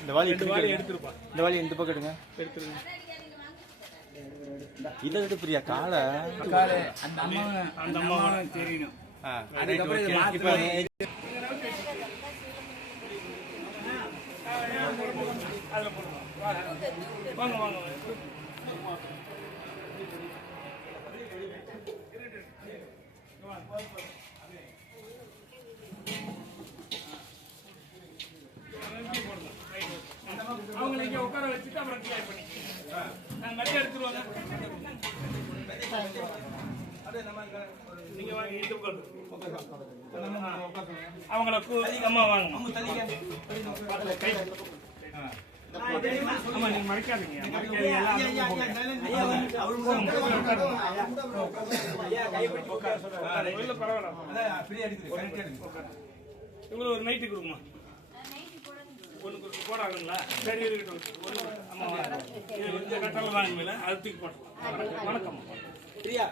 இந்த வாலி எடுத்துருப்பா. இந்த வாலி இந்த பக்கம் எடுங்க. எடுத்துருங்க. இதை விட்டு பிரியா காலை அந்த அம்மா தெரியணும். வாங்க வாங்க அவங்க நீங்க உட்கார வச்சுட்டு அப்புறம் கிளியர் பண்ணிக்கோங்க. நான் மெத்த எடுத்துருவாங்க. நீங்க வாங்க இந்த அவங்கள அம்மா வாங்க. ஆமா நீங்க மறைக்காதீங்க. இவ்வளவு ஒரு நைட்டு கொடுக்குமா? ஒன்று போடாதுங்களா? சரி இருக்கட்டும். இந்த கட்டளை வாங்குவீங்கள அது தூக்கி போட்டோம். வணக்கம் பிரியா.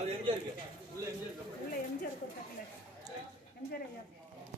அது எம்ஜிஆர் இருக்கு. உள்ள எம்ஜிஆர்